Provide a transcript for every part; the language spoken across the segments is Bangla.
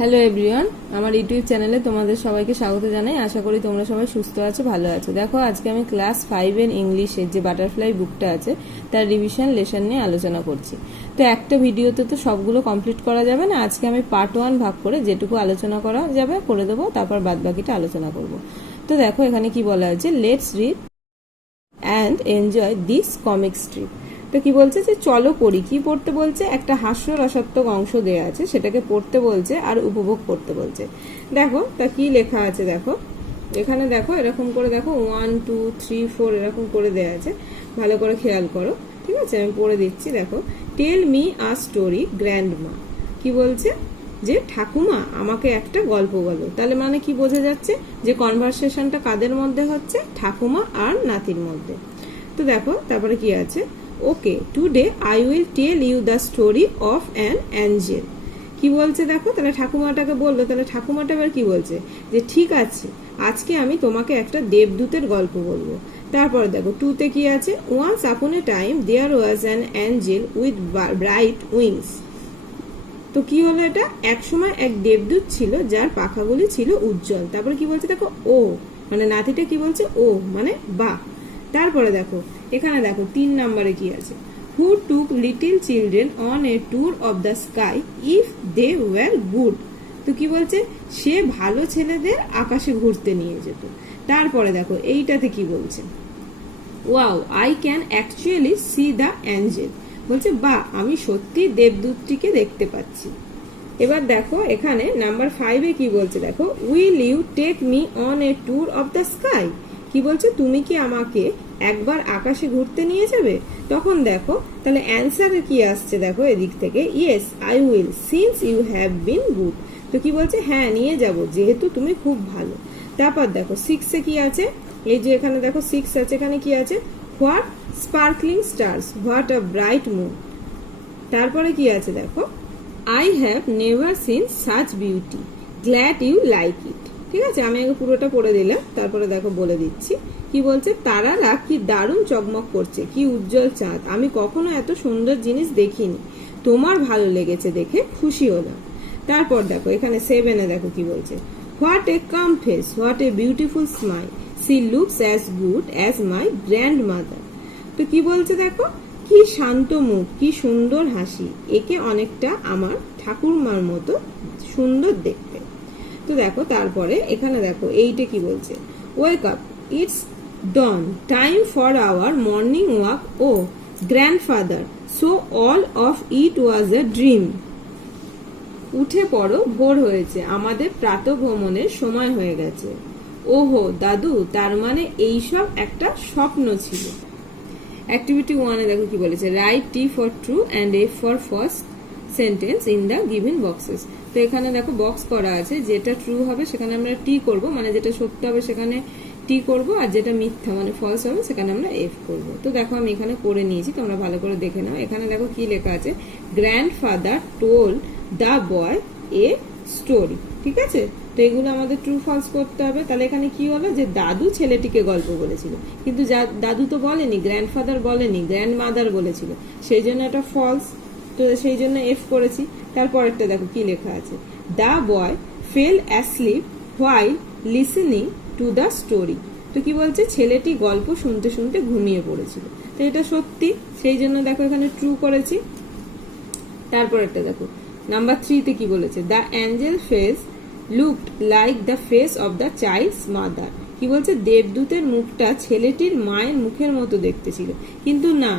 হ্যালো এভরিওয়ান, আমার ইউটিউব চ্যানেলে তোমাদের সবাইকে স্বাগত জানাই। আশা করি তোমরা সবাই সুস্থ আছো, ভালো আছো। দেখো, আজকে আমি ক্লাস 5 ইংলিশের যে বাটারফ্লাই বুকটা আছে তার রিভিশন লেসন নিয়ে আলোচনা করছি। তো একটা ভিডিওতে তো সবগুলো কমপ্লিট করা যাবে না, আজকে আমি পার্ট 1 ভাগ করে যেটুকু আলোচনা করা যাবে করে দেবো, তারপর বাদ বাকিটা আলোচনা করব। তো দেখো এখানে কি বলা হয়েছে, let's read and enjoy this comic strip. তো কি বলছে যে চলো পড়ি। কি পড়তে বলছে? একটা হাস্যরসাত্মক অংশ দেয়া আছে, সেটাকে পড়তে বলছে আর উপভোগ করতে বলছে। দেখো তা কি লেখা আছে, দেখো এখানে দেখো এরকম করে দেখো 1 2 3 4 এরকম করে দেয়া আছে, ভালো করে খেয়াল করো। ঠিক আছে, আমি পড়ে দিচ্ছি। দেখো, tell me a story grandma. কি বলছে যে ঠাকুমা আমাকে একটা গল্প বলো। তাহলে মানে কি বোঝা যাচ্ছে যে কনভারসেশনটা কাদের মধ্যে হচ্ছে? ঠাকুমা আর নাতির মধ্যে। তো দেখো তারপরে কি আছে, okay today I will tell you the story of an angel. কি বলছে দেখো, তাহলে ঠাকুমাটাকে বললো, তাহলে ঠাকুমাটা এবার কি বলছে যে ঠিক আছে, আজকে আমি তোমাকে একটা দেবদূতের গল্প বলবো। তারপরে দেখো টুতে কি আছে, once upon a time there was an angel with bright wings. তো কি হলো এটা, এক সময় এক দেবদূত ছিল যার পাখাগুলি ছিল উজ্জ্বল। তারপরে কি বলছে দেখো, ও মানে নাতিটা কি বলছে, ও মানে বা। তারপরে দেখো এখানে দেখো 3 নম্বরে কি আছে, who took little children on a tour of the sky if they were good. তো কি বলছে, সে ভালো ছেলেদের আকাশে ঘুরতে নিয়ে যেত। তারপরে দেখো এইটাতে কি বলছে, wow I can actually C the Angel. বলছে বা, আমি সত্যি দেবদূতটিকে দেখতে পাচ্ছি। এবার দেখো এখানে নাম্বার 5 কি বলছে, দেখো will you take me on a tour of the sky. কি বলছে, তুমি কি আমাকে একবার আকাশে ঘুরতে নিয়ে যাবে? তখন দেখো তাহলে অ্যান্সারে কি আসছে, দেখো এদিক থেকে, yes I will since you have been good. তো কি বলছে, হ্যাঁ নিয়ে যাব যেহেতু তুমি খুব ভালো। তারপর দেখো 6 কি আছে, এই যে এখানে দেখো 6 আছে, এখানে কি আছে, what sparkling stars, what a bright moon. তারপরে কি আছে দেখো, I have never seen such beauty, glad you like it. ঠিক আছে, আমি আগে পুরোটা পড়ে দিলাম, তারপরে দেখো বলে দিচ্ছি। কি বলছে, তারারা কি দারুণ চকমক করছে, কি উজ্জ্বল চাঁদ, আমি কখনো এত সুন্দর জিনিস দেখিনি, তোমার ভালো লেগেছে দেখে খুশি হলাম। তারপর দেখো এখানে 7 দেখো কি বলছে, what a calm face, what a beautiful smile, she looks as good as my grandmother. তো কি বলছে দেখো, কি শান্ত মুখ, কি সুন্দর হাসি, একে অনেকটা আমার ঠাকুরমার মতো সুন্দর দেখতে। তো দেখো তারপরে এখানে দেখো এইটা কি বলছে, wake up it's dawn time for our morning walk oh grandfather so all of it was a dream. উঠে পড়ো, ভোর হয়েছে, আমাদের প্রাতঃভ্রমণের সময় হয়ে গেছে। ওহো দাদু, তার মানে এইসব একটা স্বপ্ন ছিল। অ্যাক্টিভিটি 1 দেখো কি বলেছে, write T for true and F for first sentence in the given boxes. তো এখানে দেখো বক্স করা আছে, যেটা ট্রু হবে সেখানে আমরা টি করব, মানে যেটা সত্য হবে সেখানে টি করব, আর যেটা মিথ্যা মানে ফলস হবে সেখানে আমরা এফ করব। তো দেখো আমি এখানে করে নিয়েছি, তোমরা ভালো করে দেখে নাও। এখানে দেখো কি লেখা আছে, grandfather told the boy a story. ঠিক আছে, তো এগুলো আমাদের ট্রু ফলস করতে হবে। তাহলে এখানে কি হলো যে দাদু ছেলেটিকে গল্প বলেছিল, কিন্তু দাদু তো বলেনি, গ্র্যান্ডফাদার বলেনি, গ্র্যান্ড মাদার বলেছিল, সেই জন্য এটা ফলস, তো সেই জন্য এফ করেছি। তারপরেরটা দেখো কি লেখা আছে, the boy fail asleep while listening to the story. তো কি বলছে, ছেলেটি গল্প শুনতে শুনতে ঘুমিয়ে পড়েছিল, তো এটা সত্যি, সেই জন্য দেখো এখানে ট্রু করেছি। তারপরেরটা দেখো নাম্বার 3 কি বলেছে, the angel face looked like the face of the child's mother. কি বলছে, দেবদূতের মুখটা ছেলেটির মায়ের মুখের মতো দেখতে ছিল, কিন্তু না,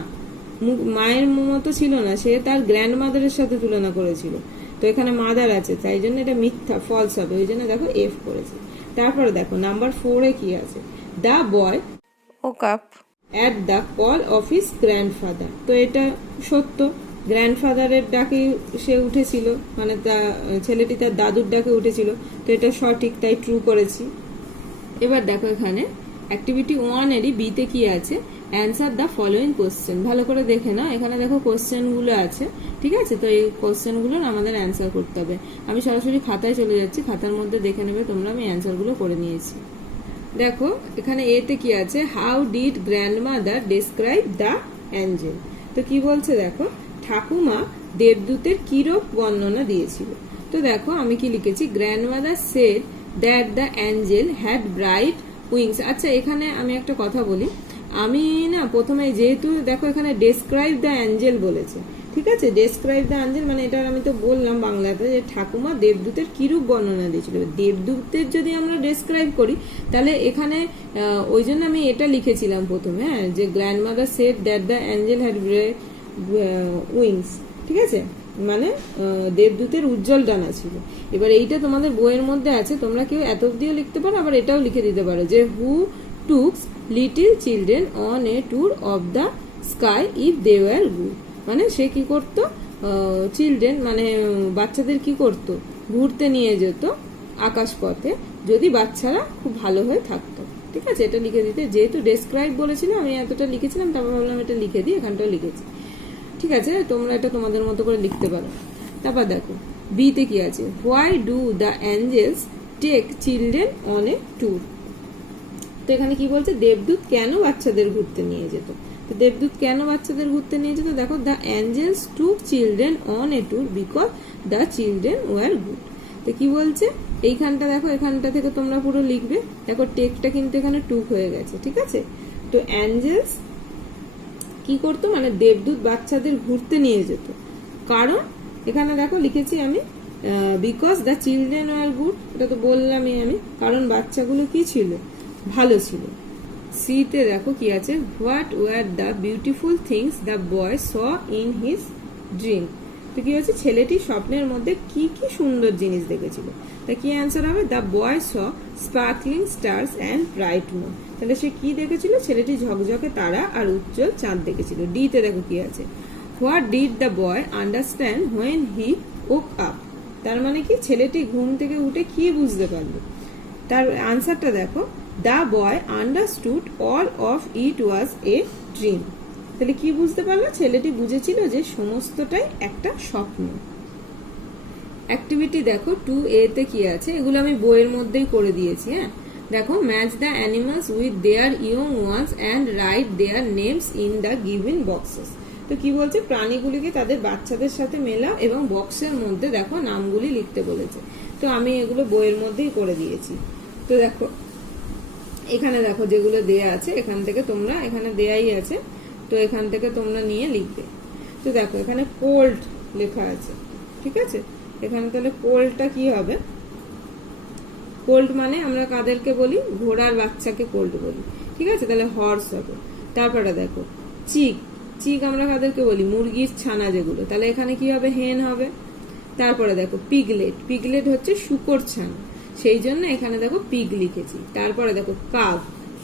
মায়ের মতো ছিল না, সে তার গ্র্যান্ড মাদারের সাথে তুলনা করেছিল। তো এখানে মাদার আছে, তাই জন্য এটা মিথ্যা, ফলস হবে, ওই জন্য দেখো এফ করেছে। তারপরে দেখো নাম্বার 4 কি আছে, the boy woke up at the call of his grandfather. তো এটা সত্য, গ্র্যান্ডফাদারের ডাকে সে উঠেছিল, মানে ছেলেটি তার দাদুর ডাকে উঠেছিল, তো এটা সঠিক, তাই ট্রু করেছি। এবার দেখো এখানে অ্যাক্টিভিটি 1 বিতে কি আছে, অ্যান্সার দ্য ফলোইং কোশ্চেন। ভালো করে দেখে নাও, এখানে দেখো কোশ্চেনগুলো আছে। ঠিক আছে, তো এই কোশ্চেনগুলোর আমাদের অ্যান্সার করতে হবে। আমি সরাসরি খাতায় চলে যাচ্ছি, খাতার মধ্যে দেখে নেবে তোমরা, আমি অ্যান্সারগুলো করে নিয়েছি। দেখো এখানে এতে কি আছে, how did grandmother describe the Angel. তো কি বলছে দেখো, ঠাকুমা দেবদূতের কিরূপ বর্ণনা দিয়েছিল। তো দেখো আমি কি লিখেছি, grandmother said that the Angel had bright wings. আচ্ছা এখানে আমি একটা কথা বলি, আমি না প্রথমে যেহেতু দেখো এখানে ডেসক্রাইব দ্য অ্যাঞ্জেল বলেছে, ঠিক আছে, ডেসক্রাইব দ্য অ্যাঞ্জেল মানে এটার আমি তো বললাম বাংলাতে যে ঠাকুমা দেবদূতের কিরূপ বর্ণনা দিয়েছিল। দেবদূতের যদি আমরা ডেসক্রাইব করি তাহলে এখানে ওই জন্য আমি এটা লিখেছিলাম প্রথমে, হ্যাঁ, যে grandmother said that the Angel had wings, ঠিক আছে, মানে দেবদূতের উজ্জ্বল ডানা ছিল। এবার এইটা তোমাদের বইয়ের মধ্যে আছে, তোমরা কেউ এত অব্দিও লিখতে পারো, আবার এটাও লিখে দিতে পারো যে who takes little children on a tour of the sky if they were good. মানে সে কি করতো, চিলড্রেন মানে বাচ্চাদের কি করতো, ঘুরতে নিয়ে যেত আকাশ পথে যদি বাচ্চারা খুব ভালো হয়ে থাকতো, ঠিক আছে, এটা লিখে দিতে। যেহেতু ডেসক্রাইব বলেছিল আমি এতটা লিখেছিলাম, তারপর ভাবলাম এটা লিখে দিই, এখানটাও লিখেছি, ঠিক আছে, তোমরা এটা তোমাদের মতো করে লিখতে পারো। তারপর দেখো বিতে কি আছে, why do the angels take children on a tour. তো এখানে কি বলছে, দেবদূত কেন বাচ্চাদের ঘুরতে নিয়ে যেত। তো দেবদূত কেন বাচ্চাদের ঘুরতে নিয়ে যেত, দেখো the angels took children on a tour because the children were good. তো কি বলছে এইখানটা দেখো, এখানটা থেকে তোমরা পুরো লিখবে, দেখো টেকটা কিন্তু এখানে টুক হয়ে গেছে, ঠিক আছে। তো অ্যাঞ্জেলস কি করতো, মানে দেবদূত বাচ্চাদের ঘুরতে নিয়ে যেত, কারণ এখানে দেখো লিখেছি আমি because the children were good, এটা তো বললামই আমি, কারণ বাচ্চাগুলো কি ছিল, ভালো ছিল। সিতে দেখো কি আছে, what were the beautiful things the boy saw in his dream. তো কি হচ্ছে, ছেলেটি স্বপ্নের মধ্যে কি কি সুন্দর জিনিস দেখেছিল। তা কি অ্যান্সার হবে, the boy saw sparkling stars and bright moon. তাহলে সে কি দেখেছিল, ছেলেটি ঝকঝকে তারা আর উজ্জ্বল চাঁদ দেখেছিল। ডিতে দেখো কি আছে, what did the boy understand when he woke up. তার মানে কি, ছেলেটি ঘুম থেকে উঠে কি বুঝতে পারলো। তার আনসারটা দেখো, the boy understood all of it was a dream. তাহলে কি বুঝতে পারলো, ছেলেটি বুঝেছিল যে সমস্তটাই একটা স্বপ্ন। অ্যাক্টিভিটি দেখো 2A তে কি আছে, এগুলো আমি বইয়ের মধ্যেই করে দিয়েছি, হ্যাঁ। দেখো match the animals with their young ones and write their names in the given boxes. তো কি বলছে, প্রাণীগুলিকে তাদের বাচ্চাদের সাথে মেলাও এবং বক্সের মধ্যে দেখো নামগুলি লিখতে বলেছে। তো আমি এগুলো বইয়ের মধ্যেই করে দিয়েছি। তো দেখো এখানে দেখো যেগুলো দেয়া আছে, এখান থেকে তোমরা, এখানে দেয়াই আছে, তো এখান থেকে তোমরা নিয়ে লিখবে। তো দেখো এখানে কোল্ড লেখা আছে, ঠিক আছে, এখানে তাহলে কোল্ডটা কি হবে, কোল্ড মানে আমরা কাদেরকে বলি, ঘোড়ার বাচ্চাকে কোল্ড বলি, ঠিক আছে, তাহলে হর্স হবে। তারপরে দেখো চিক, চিক আমরা কাদেরকে বলি, মুরগির ছানা যেগুলো, তাহলে এখানে কি হবে, হেন হবে। তারপরে দেখো পিগলেট, পিগলেট হচ্ছে শূকর ছানা, সেই জন্য এখানে দেখো পিগ লিখেছি। তারপরে দেখো কাব,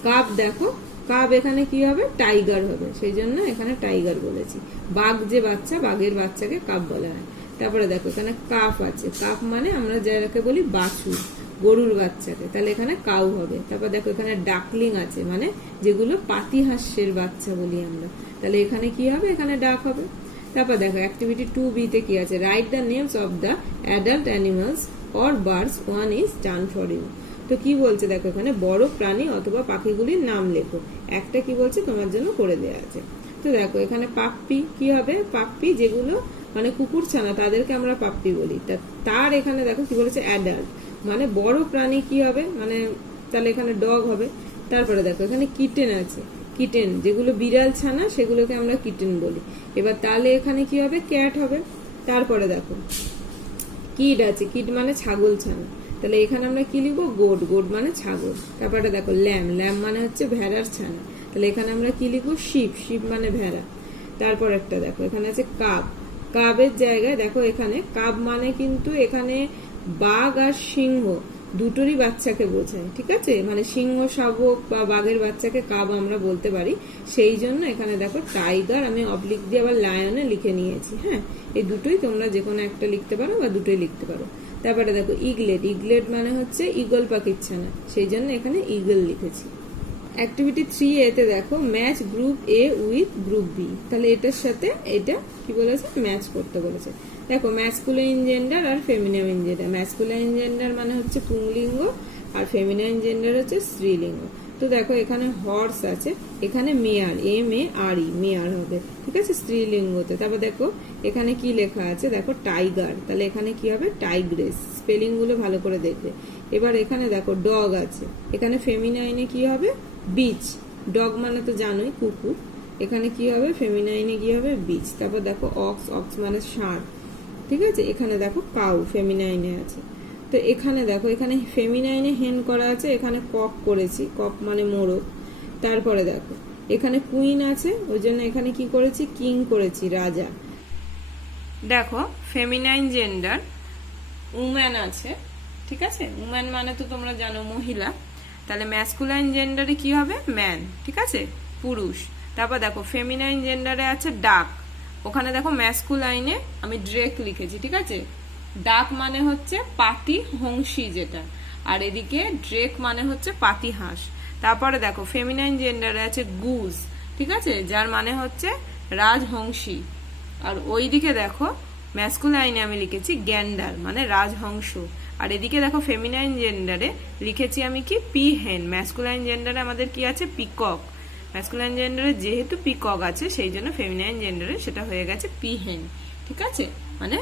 কাব দেখো কাব এখানে কি হবে, টাইগার হবে, সেই জন্য এখানে টাইগার বলেছি। বাঘ যে বাচ্চা, বাঘের বাচ্চাকে কাব বলা হয়। তারপরে দেখো এখানে কাফ আছে, কাফ মানে আমরা যাকে বলি বাছুর, গরুর বাচ্চাকে, তাহলে এখানে কাউ হবে। তারপর দেখো এখানে ডাকলিং আছে, মানে যেগুলো পাতিহাঁসের বাচ্চা বলি আমরা, তাহলে এখানে কি হবে, এখানে ডাক হবে। তারপর দেখো অ্যাক্টিভিটি 2B তে কি আছে, write the names of the adult animals or birds one is done for you. তো কি বলছে দেখো, এখানে বড় প্রাণী অথবা পাখিগুলির নাম লেখো, একটা কি বলছে তোমার জন্য করে দেওয়া আছে। তো দেখো এখানে পাপ্পি কি হবে, পাপ্পি যেগুলো মানে কুকুর ছানা তাদেরকে আমরা পাপ্পি বলি। তার এখানে দেখো কি বলেছে, অ্যাডাল্ট মানে বড় প্রাণী কি হবে, মানে তাহলে এখানে ডগ হবে। তারপরে দেখো এখানে কিটেন আছে, কিটেন যেগুলো বিড়াল ছানা সেগুলোকে আমরা কিটেন বলি। এবার তাহলে এখানে কি হবে, ক্যাট হবে। তারপরে দেখো কিড আছে, কিড মানে ছাগল ছানা, তাহলে এখানে আমরা কি লিখবো, গোট, গোট মানে ছাগল। তারপরে দেখো ল্যাম, ল্যাম মানে হচ্ছে ভেড়ার ছানা, তাহলে এখানে আমরা কি লিখবো, শিপ, শিপ মানে ভেড়া। তারপর একটা দেখো এখানে আছে কাব, কাবের জায়গায় দেখো এখানে কাব মানে কিন্তু এখানে বাঘ আর সিংহ দুটোরই বাচ্চাকে বোঝায়, ঠিক আছে, মানে সিংহ শাবক বা বাঘের বাচ্চাকে কাব আমরা বলতে পারি, সেই জন্য এখানে দেখো টাইগার আমি অবলিক দিয়ে আবার লায়নে লিখে নিয়েছি, হ্যাঁ, এই দুটোই তোমরা যে কোনো একটা লিখতে পারো বা দুটোই লিখতে পারো। তারপরে দেখো ইগলেট, ইগলেট মানে হচ্ছে ঈগল পাখির ছানা, সেই জন্য এখানে ঈগল লিখেছি। অ্যাক্টিভিটি 3A তে দেখো match group A with group B, তাহলে এটার সাথে এটা কি বলেছে, ম্যাচ করতে বলেছে। দেখো ম্যাসকুলাইন জেন্ডার আর ফেমিনাইন জেন্ডার, ম্যাসকুলাইন জেন্ডার মানে হচ্ছে পুংলিঙ্গ আর ফেমিনাইন জেন্ডার হচ্ছে স্ত্রীলিঙ্গ। তো দেখো এখানে হর্স আছে, এখানে মেয়ার, MARE মেয়ার হবে, ঠিক আছে, স্ত্রীলিঙ্গতে। তারপর দেখো এখানে কি লেখা আছে, দেখো টাইগার, তাহলে এখানে কি হবে টাইগ্রেস। স্পেলিং গুলো ভালো করে দেখবে। এবার এখানে দেখো ডগ আছে, এখানে ফেমিনাইনে কি হবে বিচ, ডগ মানে তো জানোই কুকুর, এখানে কি হবে ফেমিনাইনে কি হবে বিচ। তারপর দেখো অক্স, অক্স মানে ষাঁড়, ঠিক আছে। এখানে দেখো কাউ ফেমিনাইনে আছে। তো এখানে দেখো এখানে ফেমিনাইনে হেন করা আছে, এখানে কক করেছি, কক মানে মোরগ। তারপরে দেখো এখানে কুইন আছে, ওই জন্য এখানে কি করেছি কিং করেছি, রাজা। দেখো ফেমিনাইন জেন্ডার উম্যান আছে, ঠিক আছে, উম্যান মানে তো তোমরা জানো মহিলা, তাহলে ম্যাসকুলাইন জেন্ডারে কি হবে ম্যান, ঠিক আছে, পুরুষ। তারপর দেখো ফেমিনাইন জেন্ডারে আছে ডাক, ওখানে দেখো ম্যাসকুলাইনে আমি ড্রেক লিখেছি, ঠিক আছে। ডাক মানে হচ্ছে পাতি হংসী যেটা, আর এদিকে ড্রেক মানে হচ্ছে পাতি হাঁস। তারপরে দেখো ফেমিনাইন জেন্ডারে আছে গুজ, ঠিক আছে, যার মানে হচ্ছে রাজহংসী। আর ওইদিকে দেখো ম্যাসকুলাইনে আমি লিখেছি গ্যান্ডার মানে রাজহংস। আর এদিকে দেখো ফেমিনাইন জেন্ডারে লিখেছি আমি কি পি হেন। ম্যাসকুলাইন জেন্ডারে আমাদের কি আছে পিকক, ম্যাসকুলাইন জেন্ডারে যেহেতু পিকক আছে সেই জন্য ফেমিনাইন জেন্ডারে সেটা হয়ে গেছে পি হেন, ঠিক আছে। মানে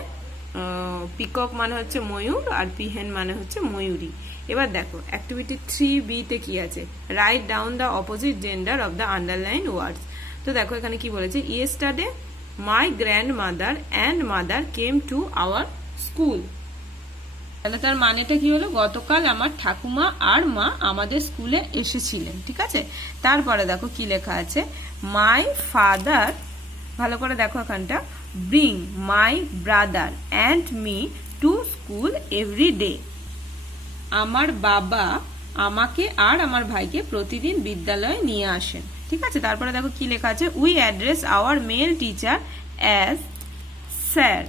পিকক মানে হচ্ছে ময়ূর আর পিহেন মানে হচ্ছে ময়ূরী। এবার দেখো অ্যাক্টিভিটি 3B তে কি আছে, write down the opposite gender of the underline words. তো দেখো এখানে কি বলেছে, yesterday my grand mother and mother came to our school. তাহলে তার মানেটা কি হলো, গতকাল আমার ঠাকুমা আর মা আমাদের স্কুলে এসেছিলেন, ঠিক আছে। তারপরে দেখো কি লেখা আছে, মাই ফাদার, ভালো করে দেখো এখানটা, bring my brother and me to school every day. আমার বাবা আমাকে আর আমার ভাইকে প্রতিদিন বিদ্যালয়ে নিয়ে আসেন, ঠিক আছে। তারপরে দেখো কি লেখা আছে, we address our male teacher as sir,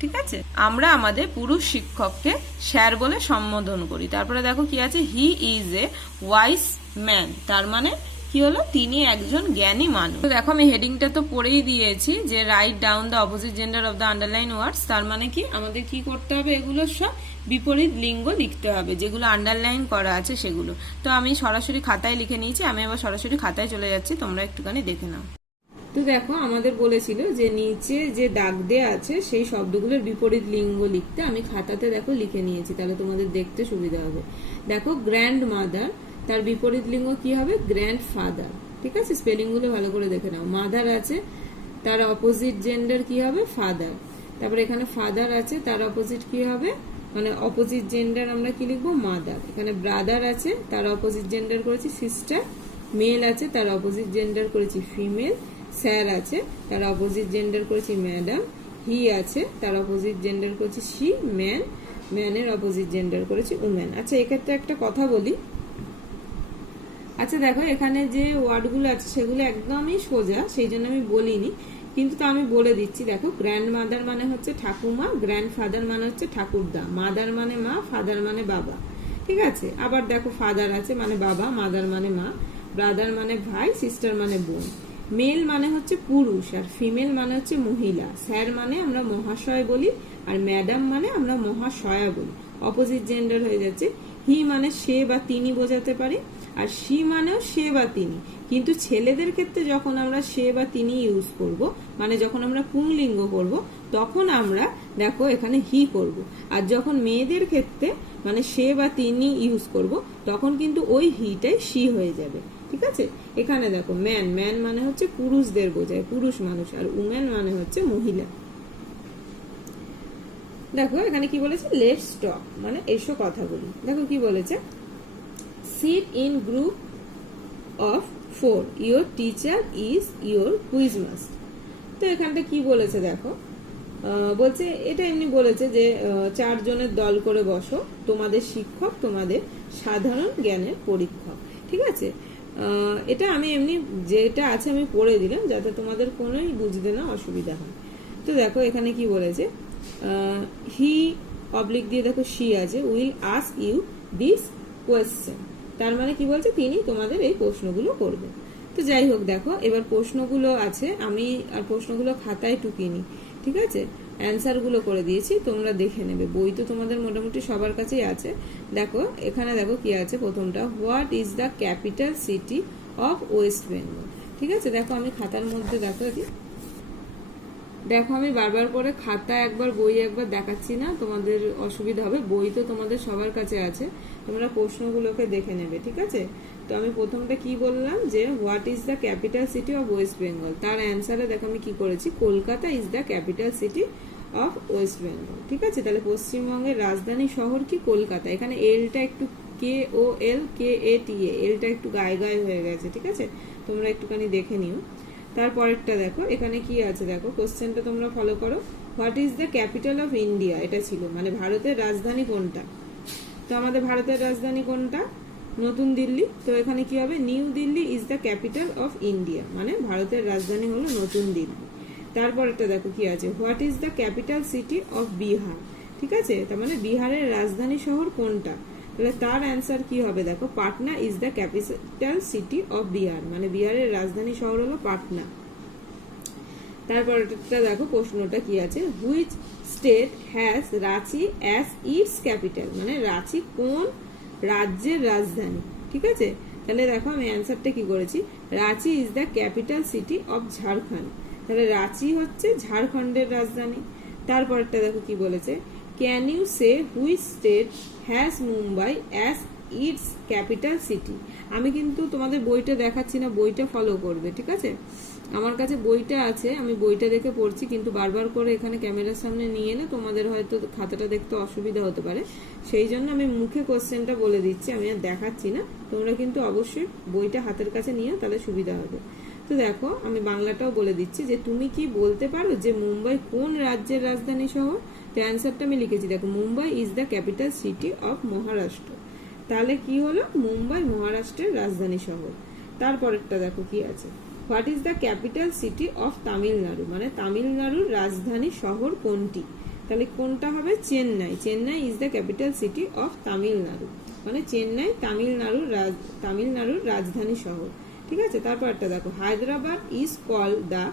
ঠিক আছে, আমরা আমাদের পুরুষ শিক্ষককে স্যার বলে সম্বোধন করি। তারপরে দেখো কি আছে, he is a wise man, তার মানে কি হলো তিনি একজন জ্ঞানী মানুষ। তো দেখো আমি হেডিংটা তো পড়েই দিয়েছি যে write down the opposite gender of the underline words, তার মানে কি আমাদের কি করতে হবে, এগুলো সব বিপরীত লিঙ্গ লিখতে হবে, যেগুলো আন্ডারলাইন করা আছে সেগুলো। তো আমি সরাসরি খাতায় লিখে নিয়েছি, আমি এবার সরাসরি খাতায় চলে যাচ্ছি, তোমরা একটুখানি দেখে নাও। তো দেখো আমাদের বলেছিল যে নিচে যে দাগ দেয়া আছে সেই শব্দগুলোর বিপরীত লিঙ্গ লিখতে, আমি খাতাতে দেখো লিখে নিয়েছি, তাহলে তোমাদের দেখতে সুবিধা হবে। দেখো গ্র্যান্ড মাদার, তার বিপরীত লিঙ্গ কি হবে গ্র্যান্ড ফাদার, ঠিক আছে, স্পেলিং গুলো ভালো করে দেখে নাও। মাদার আছে, তার অপোজিট জেন্ডার কি হবে ফাদার। তারপরে এখানে ফাদার আছে, তার অপোজিট কি হবে, মানে অপোজিট জেন্ডার আমরা কি লিখবো মাদার। এখানে ব্রাদার আছে, তার অপোজিট জেন্ডার করেছি সিস্টার। মেল আছে, তার অপোজিট জেন্ডার করেছি ফিমেল। স্যার আছে, তার অপোজিট জেন্ডার করেছি ম্যাডাম। হি আছে, তার অপোজিট জেন্ডার করেছি শি। ম্যান, ম্যানের অপোজিট জেন্ডার করেছি উম্যান। আচ্ছা এক্ষেত্রে একটা কথা বলি, আচ্ছা দেখো এখানে যে ওয়ার্ডগুলো আছে সেগুলো একদমই সোজা, সেই জন্য আমি বলিনি, কিন্তু তো আমি বলে দিচ্ছি। দেখো গ্র্যান্ড মাদার মানে হচ্ছে ঠাকুমা, গ্র্যান্ড ফাদার মানে হচ্ছে ঠাকুরদা, মাদার মানে মা, ফাদার মানে বাবা, ঠিক আছে। আবার দেখো ফাদার আছে মানে বাবা, মাদার মানে মা, ব্রাদার মানে ভাই, সিস্টার মানে বোন। মেল মানে হচ্ছে পুরুষ আর ফিমেল মানে হচ্ছে মহিলা। স্যার মানে আমরা মহাশয় বলি আর ম্যাডাম মানে আমরা মহাশয়া বলি। অপোজিট জেন্ডার হয়ে যাচ্ছে, হি মানে সে বা তিনি বোঝাতে পারি, আর শি মানেও সে বা তিনি। কিন্তু ছেলেদের ক্ষেত্রে যখন আমরা সে বা তিনি ইউজ করব, মানে যখন আমরা পুংলিঙ্গ করব, তখন আমরা দেখো এখানে হি করব। আর যখন মেয়েদের ক্ষেত্রে মানে সে বা তিনি ইউজ করব, তখন কিন্তু ওই হিটাই শি হয়ে যাবে, ঠিক আছে। এখানে দেখো ম্যান, ম্যান মানে হচ্ছে পুরুষদের বোঝায়, পুরুষ মানুষ, আর উম্যান মানে হচ্ছে মহিলা। দেখো এখানে কি বলেছে, লেটস টক মানে এসো কথা বলি। দেখো কি বলেছে, sit in group of 4, your teacher is your quiz master. তো এখানটা কি বলেছে দেখো, বলছে এটা এমনি বলেছে যে 4 জনের দল করে বসো, তোমাদের শিক্ষক তোমাদের সাধারণ জ্ঞানের পরীক্ষক, ঠিক আছে। এটা আমি এমনি যেটা আছে আমি পড়ে দিলাম যাতে তোমাদের কোনোই বুঝতে না অসুবিধা হয়। তো দেখো এখানে কি বলেছে, হি অবলিক দিয়ে দেখো শি আছে, will ask you this question, তার মানে কি বলছে তিনি তোমাদের এই প্রশ্নগুলো করবে। তো যাই হোক দেখো এবার প্রশ্নগুলো আছে, আমি আর প্রশ্নগুলো খাতায় টুকিনি, ঠিক আছে। অ্যান্সারগুলো করে দিয়েছি, তোমরা দেখে নেবে। বই তো তোমাদের মোটামুটি সবার কাছেই আছে। দেখো এখানে দেখো কি আছে, প্রথমটা what is the capital city of West Bengal. ঠিক আছে, দেখো আমি খাতার মধ্যে দেখো আমি বারবার করে খাতা একবার বই একবার দেখাচ্ছি না, তোমাদের অসুবিধা হবে। বই তো তোমাদের সবার কাছে আছে, তোমরা প্রশ্নগুলোকে দেখে নেবে। ঠিক আছে, তো আমি প্রথমটা কি বললাম যে what is the capital city of West Bengal, তার অ্যান্সারে দেখো আমি কি করেছি, Kolkata is the capital city of West Bengal. ঠিক আছে, তাহলে পশ্চিমবঙ্গের রাজধানী শহর কি, কলকাতা। এখানে এলটা একটু KOLKATA, এলটা একটু গায়ে গায়ে হয়ে গেছে। ঠিক আছে, তোমরা একটুখানি দেখে নিও। তারপরেরটা দেখো এখানে কি আছে, দেখো কোশ্চেনটা তোমরা ফলো করো। What is the capital of India, এটা ছিল মানে ভারতের রাজধানী কোনটা। তো আমাদের ভারতের রাজধানী কোনটা, নতুন দিল্লি। তো এখানে কি হবে, new Delhi is the capital of India, মানে ভারতের রাজধানী হলো নতুন দিল্লি। তারপরেরটা দেখো কি আছে, what is the capital city of Bihar. ঠিক আছে, তার মানে বিহারের রাজধানী শহর কোনটা, তাহলে তার অ্যান্সার কি হবে, দেখো Patna is the capital city of Bihar, মানে বিহারের রাজধানী শহর হলো পাটনা। তারপরটা দেখো প্রশ্নটা কি আছে, which state has Ranchi as its capital, মানে রাঁচি কোন রাজ্যের রাজধানী। ঠিক আছে, তাহলে দেখো আমি অ্যান্সারটা কি করেছি, Ranchi is the capital city of Jharkhand, তাহলে রাঁচি হচ্ছে ঝাড়খণ্ডের রাজধানী। তারপরটা দেখো কি বলেছে, can you say which state has Mumbai as its capital city. আমি কিন্তু তোমাদের বইটা দেখাচ্ছি না, বইটা ফলো করবে। ঠিক আছে, আমার কাছে বইটা আছে, আমি বইটা দেখে পড়ছি, কিন্তু বারবার করে এখানে ক্যামেরার সামনে নিয়ে এলে তোমাদের হয়তো খাতাটা দেখতে অসুবিধা হতে পারে, সেই জন্য আমি মুখে কোশ্চেনটা বলে দিচ্ছি, আমি আর দেখাচ্ছি না। তোমরা কিন্তু অবশ্যই বইটা হাতের কাছে নিও, তাহলে সুবিধা হবে। তো দেখো আমি বাংলাটাও বলে দিচ্ছি, যে তুমি কি বলতে পারো যে মুম্বাই কোন রাজ্যের রাজধানী শহর। তো অ্যান্সারটা আমি লিখেছি, দেখো Mumbai is the capital city of Maharashtra, তাহলে কি হলো, মুম্বাই মহারাষ্ট্রের রাজধানী শহর। তারপরেরটা দেখো কি আছে, what is the capital city of Tamil Nadu, মানে তামিলনাড়ুর রাজধানী শহর কোনটি, তাহলে কোনটা হবে, Chennai. Chennai is the capital city of Tamil Nadu, মানে চেন্নাই তামিলনাড়ুর রাজধানী শহর। ঠিক আছে, তারপরটা দেখো, Hyderabad is called the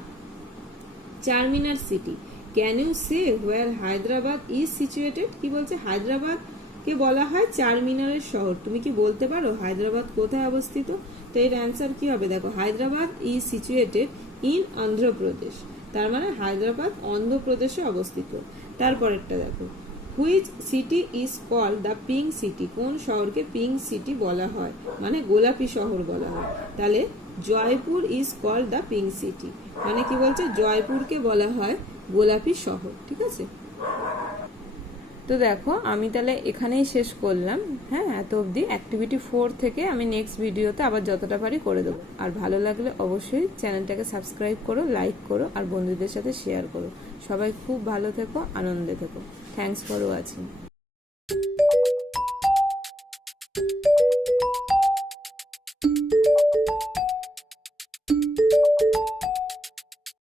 Charminar city, can you say where Hyderabad is situated. কি বলছে, হায়দ্রাবাদ কে বলা হয় চারমিনারের শহর, তুমি কি বলতে পারো হায়দ্রাবাদ কোথায় অবস্থিত। তো এর অ্যান্সার কি হবে, দেখো Hyderabad is situated in Andhra Pradesh, তার মানে হায়দ্রাবাদ অন্ধ্রপ্রদেশে অবস্থিত। তারপরেরটা দেখো, which city is called the pink city, কোন শহরকে পিঙ্ক সিটি বলা হয়, মানে গোলাপি শহর বলা হয়। তাহলে Jaipur is called the pink city, মানে কি বলছে, জয়পুরকে বলা হয় গোলাপি শহর। ঠিক আছে, তো দেখো আমি তাহলে এখানেই শেষ করলাম। হ্যাঁ, এত অবধি অ্যাক্টিভিটি 4 থেকে আমি নেক্সট ভিডিওতে আবার যতটা পারি করে দেবো। আর ভালো লাগলে অবশ্যই চ্যানেলটাকে সাবস্ক্রাইব করো, লাইক করো, আর বন্ধুদের সাথে শেয়ার করো। সবাই খুব ভালো থেকো, আনন্দে থেকো। Thanks for watching.